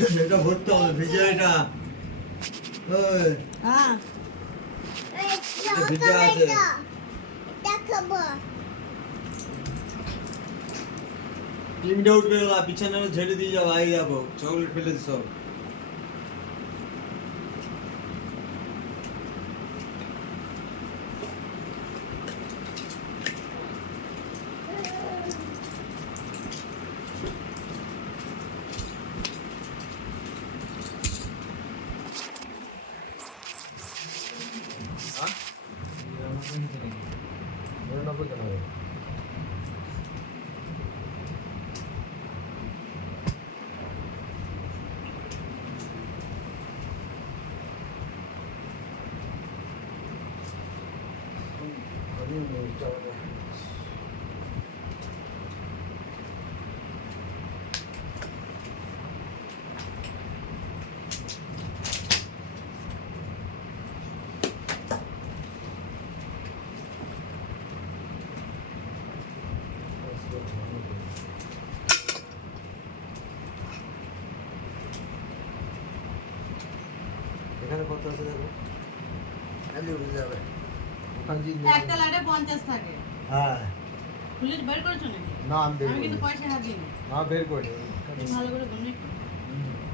এটা ভরতে হবে ভিজে এটা। হ্যাঁ ভিজে আছে। টিমটা উঠবে গেল, বিছানা ঝেড়ে দিয়ে যাবো, আগে যাবো, চকলেট ফেলে সব। এখানে কত আছে দেখো, খালি উঠে যাবে। একটা লাইটে 50 থাকে। হ্যাঁ খুলে বের করেছো নাকি? না আমি বের আমি কিন্তু করি। পয়সা হাত দিইনি। না বের করি ভালো করে গুনে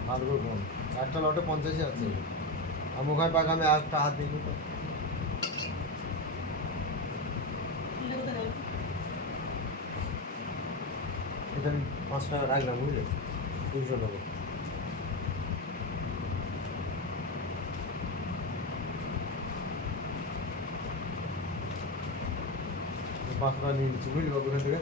ভালো করে কম, একটা লটে 50 আছে। আমি ওখানে পাক আমি একটা হাত দিই তো। খুলে কোথায় গেল? এটা আমি 5 টাকা রাখলাম বুঝলে, 200 নেবো। পাঁচ টাকা নিয়ে নিচ্ছি বুঝলি বাবু এখান থেকে।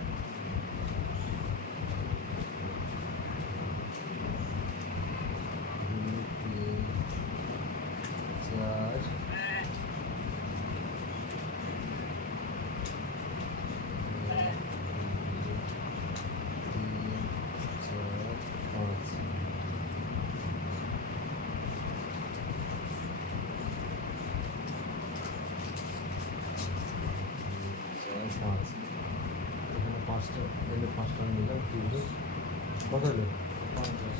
এখানে 5টা, এখানে 5টা নিলাম, 200 কত হলো? 50।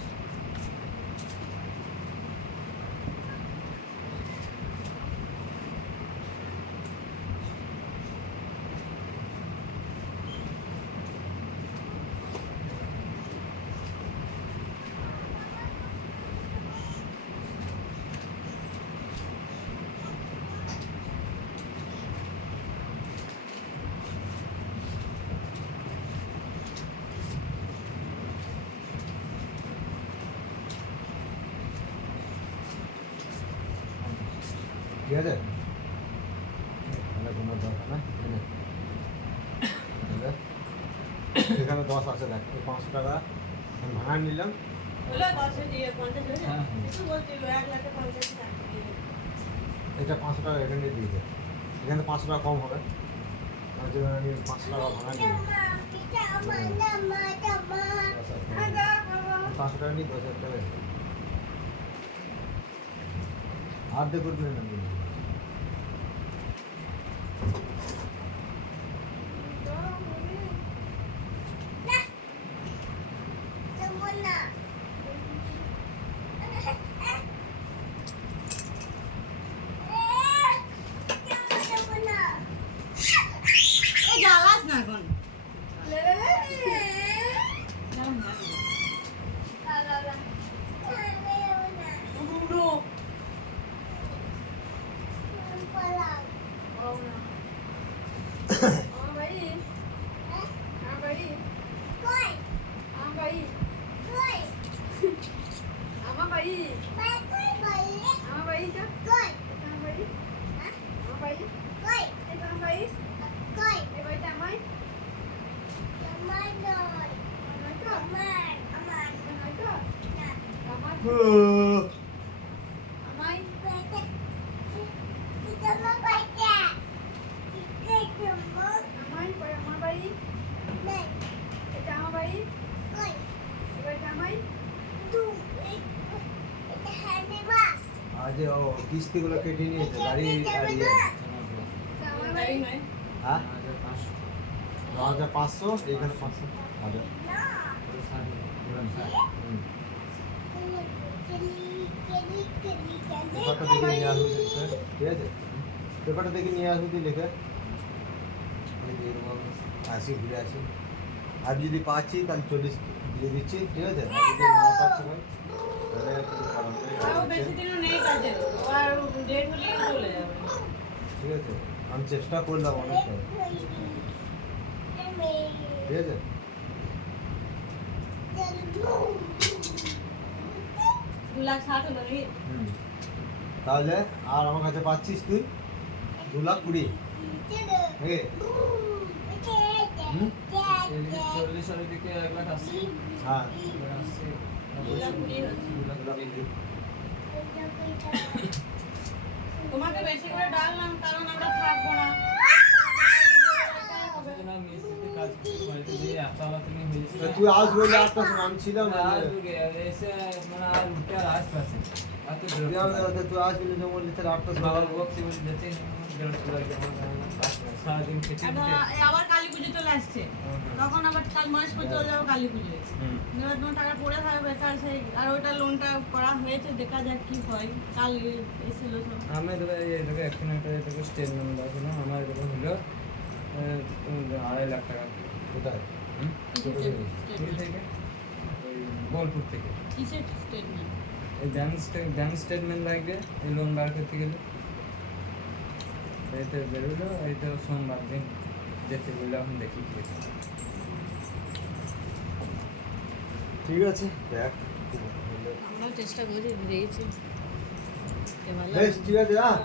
ঠিক আছে, তাহলে কোনো দরকার না। এখানে 10 আছে, দেখ এই 500 টাকা আমি ভাড়া নিলাম। হলো 10 এ দিয়ে 50 হয়ে যায়। কিছু বলছিল 1 লাখে 50 টাকা দিয়ে। এটা 500 টাকা এখানে দিয়ে দে, এখানে 500 টাকা কম হবে। তার জন্য আমি 500 টাকা ভাড়া নিলাম। 500 টাকা নিয়ে 10,000 টাকা হাত দিয়ে করে দিলেন আপনি। এই জ্বালাস না এখন। আজ ও কিস্তিগুলো কেটে নিয়েছে, গাড়ি দাঁড়িয়ে হ্যাঁ 9,500, এইখানে 500 হাজার। পেপারটা দেখে নিয়ে আসবো লিখে, ঠিক আছে? পেপারটা দেখে নিয়ে আসবো তুই লিখে। আমি দিয়ে দেবো, আমি আসি ঘুরে আসি। আর যদি পাচ্ছি তাহলে 40 দিয়ে দিচ্ছি, ঠিক আছে? আর যদি না পাচ্ছি ভাই তাহলে কিছু করার নেই, আরও বেশি দিনও নেই কাজে, আর ডেট হলেই চলে যাবে। ঠিক আছে? আমি চেষ্টা করলাম অনেকটা, ঠিক আছে? 2,60,000 হলো নাকি? হুম। তাহলে আর আমার কাছে পাচ্ছিস তুই 2,20,000, নাকি? হুম? এদিকে 40 আর এদিকে 1,80,000 হ্যাঁ, 1,80,000 2,20,000 হচ্ছে। 2,20,000। তোমাকে বেশি করে ডাকলাম কারণ আমরা থাকবো না। সেজন্য আমি মিস্ত্রিতে কাজ করতে বাড়িতে গিয়ে একতলা থেকে হয়েছিল। তা তুই আজ বললে একটা আমি ছিলাম না, আর এসে মানে আর উঠে আর আসতে পারছি না। এত বিরক্ত লাগে। তুই আজ বললে যে বললি তাহলে 8টার সময় বাবার বকছি বলে যাচ্ছি বিরক্ত লাগে আমার সারাদিন খেটে এখন খেটে আবার কালী পুজো চলে আসছে, তখন আবার কাল মহেশপুর চলে যাবো কালী পুজোয়। এবার তোমার টাকা পড়ে থাকবে বেকার, সেই আর ওইটা লোনটা করা হয়েছে, দেখা যাক কি হয়। কাল এসেছিল সব। আমি তোকে এটাকে এখন একটা এটাকে স্টেটমেন্ট দেখালাম আমার এটাকে হলো 2.5 লাখ টাকা কোথায়? হুম? ছোট কিসের জিনিস। School statement? থেকে ওই বোলপুর থেকে কিসের statement? এই ব্যাংক স্টেটমেন্ট লাগবে এই লোন বার করতে গেলে এইটা বেরোলো, এইটা সোমবার দিন যেতে বললে এখন দেখি কি হয়। ঠিক আছে দেখ, আমরাও চেষ্টা করি, দিয়েছি বেশ ঠিক আছে, হ্যাঁ